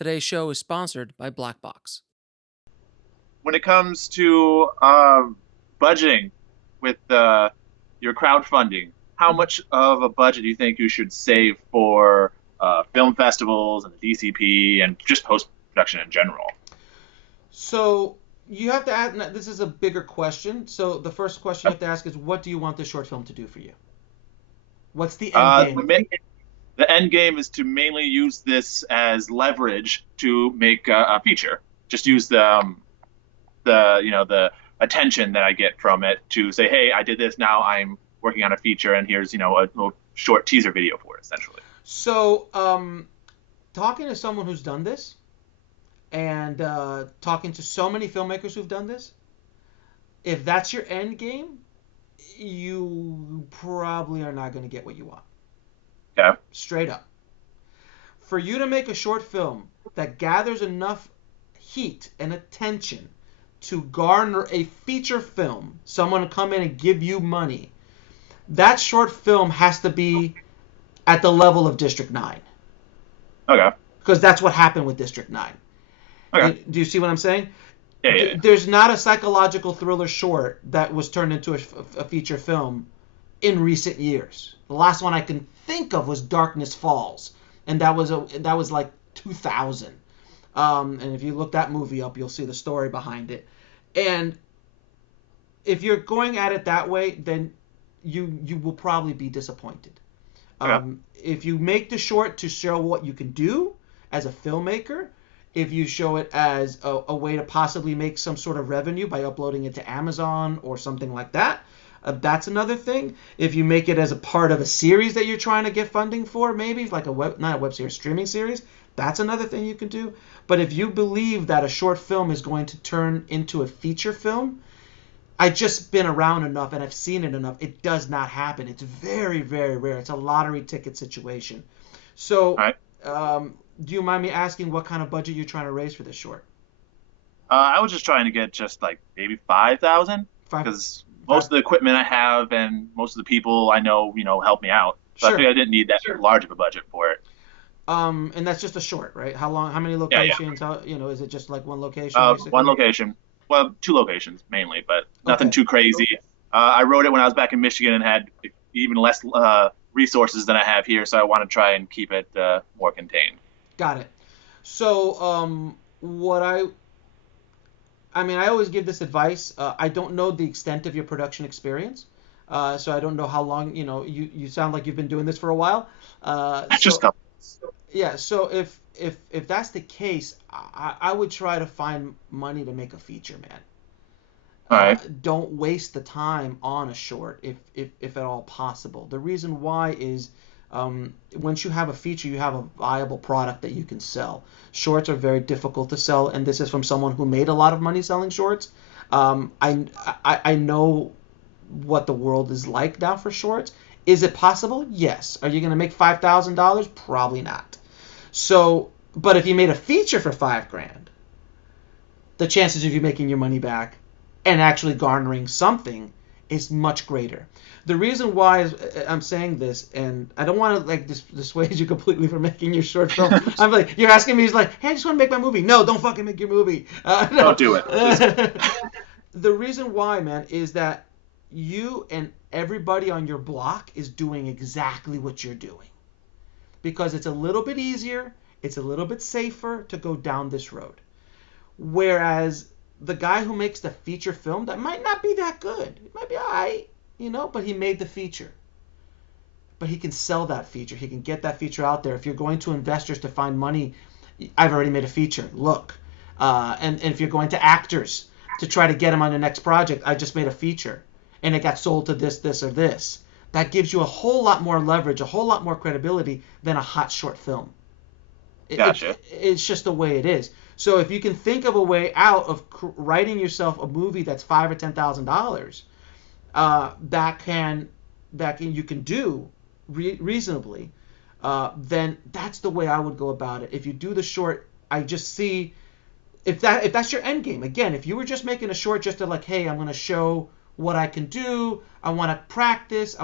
Today's show is sponsored by Black Box. When it comes to budgeting with your crowdfunding, how much of a budget do you think you should save for film festivals and the DCP and just post production in general? So you have to ask. This is a bigger question. So the first question you have to ask is, what do you want the short film to do for you? What's the end Uh, game? the, ma- the end game is to mainly use this as leverage to make a feature. Just use the attention that I get from it to say, hey, I did this. Now I'm working on a feature, and here's a little short teaser video for it, essentially. So, talking to someone who's done this, and talking to so many filmmakers who've done this, if that's your end game, you probably are not going to get what you want. Okay. Straight up. For you to make a short film that gathers enough heat and attention to garner a feature film, someone to come in and give you money, that short film has to be at the level of District 9. Okay. Because that's what happened with District 9. Okay. Do you see what I'm saying? Yeah. There's not a psychological thriller short that was turned into a feature film in recent years. The last one I can think of was Darkness Falls, and that was like 2000. And if you look that movie up, you'll see the story behind it. And if you're going at it that way, then you will probably be disappointed. Okay. If you make the short to show what you can do as a filmmaker, if you show it as a way to possibly make some sort of revenue by uploading it to Amazon or something like that, that's another thing. If you make it as a part of a series that you're trying to get funding for, maybe like not a web series, streaming series, that's another thing you can do. But if you believe that a short film is going to turn into a feature film, I've just been around enough and I've seen it enough. It does not happen. It's very, very rare. It's a lottery ticket situation. All So, right. do you mind me asking what kind of budget you're trying to raise for this short? I was just trying to get just like maybe 5,000 Five, because most five. of the equipment I have and most of the people I know, help me out. So I Sure. figured I didn't need that large of a budget for it. And that's just a short, right? How long? How many Yeah, yeah. locations? Is it just like one location One basically? location. Well, two locations mainly, but nothing Okay. too crazy. I wrote it when I was back in Michigan and had even less resources than I have here, so I want to try and keep it more contained. Got it. So, what I mean, I always give this advice. I don't know the extent of your production experience, so I don't know how long. You sound like you've been doing this for a while. Just a So couple. yeah, so if that's the case, I would try to find money to make a feature, man. All right. Don't waste the time on a short if at all possible. The reason why is once you have a feature, you have a viable product that you can sell. Shorts are very difficult to sell, and this is from someone who made a lot of money selling shorts. I know what the world is like now for shorts. Is it possible? Yes. Are you going to make $5,000? Probably not. So, but if you made a feature for 5 grand, the chances of you making your money back and actually garnering something is much greater. The reason why I'm saying this, and I don't want to like dissuade you completely from making your short film. I'm like, you're asking me, he's like, hey, I just want to make my movie. No, don't fucking make your movie. No. Don't do it. Please. The reason why, man, is that you and everybody on your block is doing exactly what you're doing because it's a little bit easier, it's a little bit safer to go down this road. Whereas the guy who makes the feature film that might not be that good, it might be alright, but he made the feature. But he can sell that feature. He can get that feature out there. If you're going to investors to find money, I've already made a feature. Look, and if you're going to actors to try to get them on the next project, I just made a feature, and it got sold to this, or this. That gives you a whole lot more leverage, a whole lot more credibility than a hot short film. Gotcha. It's just the way it is. So if you can think of a way out of writing yourself a movie that's $5,000 or $10,000, that you can do reasonably, then that's the way I would go about it. If you do the short, I just see if that's your end game. Again, if you were just making a short just to like, hey, I'm going to show what I can do, I want to practice,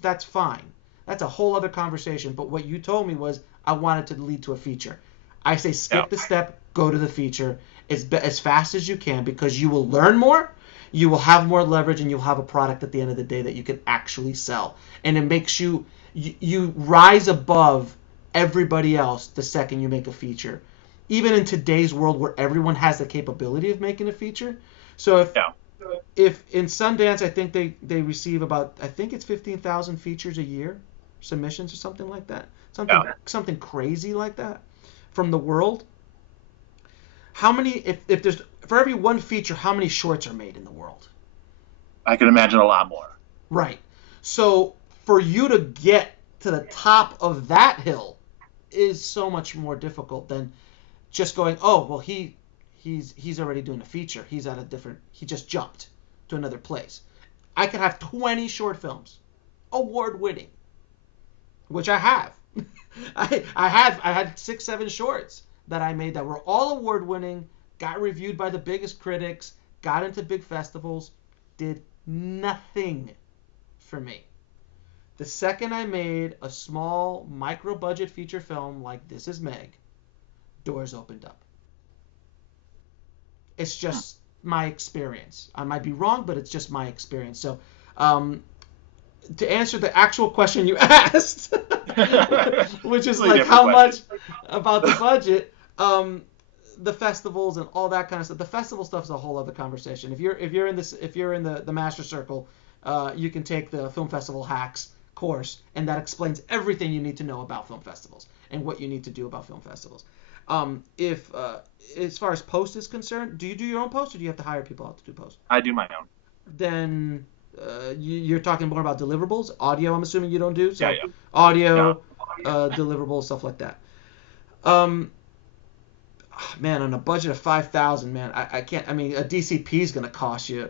that's fine. That's a whole other conversation. But what you told me was I wanted to lead to a feature. I say skip Yeah. the step, go to the feature as fast as you can, because you will learn more, you will have more leverage, and you'll have a product at the end of the day that you can actually sell. And it makes you rise above everybody else the second you make a feature. Even in today's world where everyone has the capability of making a feature. So if in Sundance, I think they receive about, I think it's 15,000 features a year, submissions or something like that. Something crazy like that from the world. How many, if there's, for every one feature, how many shorts are made in the world? I can imagine a lot more. Right. So for you to get to the top of that hill is so much more difficult than just going, oh, well, he's already doing a feature. He just jumped to another place. I could have 20 short films, award-winning, which I have. I had 6-7 shorts that I made that were all award-winning, got reviewed by the biggest critics, got into big festivals, did nothing for me. The second I made a small micro-budget feature film like This Is Meg, doors opened up. It's just my experience. I might be wrong, but it's just my experience. So, to answer the actual question you asked, which is like how much about the budget, the festivals and all that kind of stuff. The festival stuff is a whole other conversation. If you're in the master circle, you can take the Film Festival Hacks course, and that explains everything you need to know about film festivals and what you need to do about film festivals. If as far as post is concerned, do you do your own post, or do you have to hire people out to do post? I do my own. Then you're talking more about deliverables, audio. I'm assuming you don't do. So Yeah. audio, deliverables, stuff like that. Man, on a budget of 5,000, man, I can't. I mean, a DCP is going to cost you.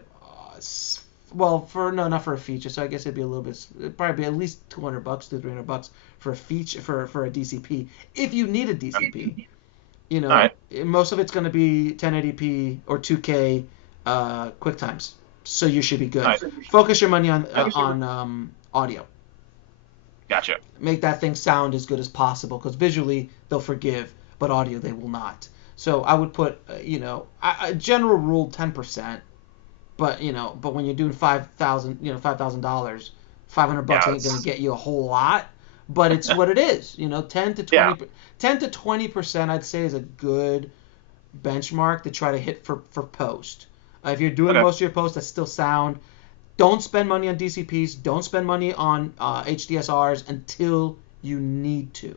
Well, not for a feature, so I guess it'd be a little bit. It'd probably be at least $200, $300 for a feature for a DCP. If you need a DCP, most of it's going to be 1080p or 2K QuickTimes, so you should be good. Nice. Focus your money on audio. Gotcha. Make that thing sound as good as possible, because visually they'll forgive, but audio they will not. So I would put a general rule 10%. But when you're doing $5,000, $5,000, $500 ain't gonna get you a whole lot. But it's what it is. 10 to 20%, I'd say, is a good benchmark to try to hit for post. If you're doing most of your posts that still sound, don't spend money on DCPs. Don't spend money on HDSRs until you need to.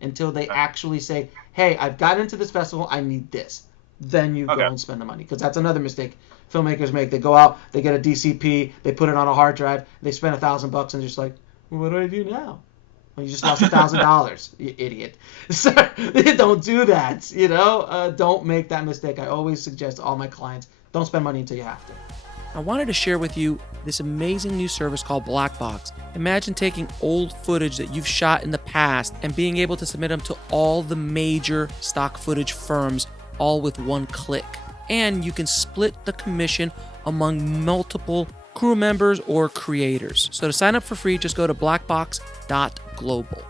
Until they actually say, hey, I've got into this festival, I need this. Then you go and spend the money, because that's another mistake filmmakers make. They go out, they get a DCP, they put it on a hard drive, they spend $1,000 and they're just like, well, what do I do now? Well, you just lost $1,000, you idiot. So don't do that. Don't make that mistake. I always suggest to all my clients, don't spend money until you have to. I wanted to share with you this amazing new service called Blackbox. Imagine taking old footage that you've shot in the past and being able to submit them to all the major stock footage firms, all with one click. And you can split the commission among multiple crew members or creators. So to sign up for free, just go to blackbox.global.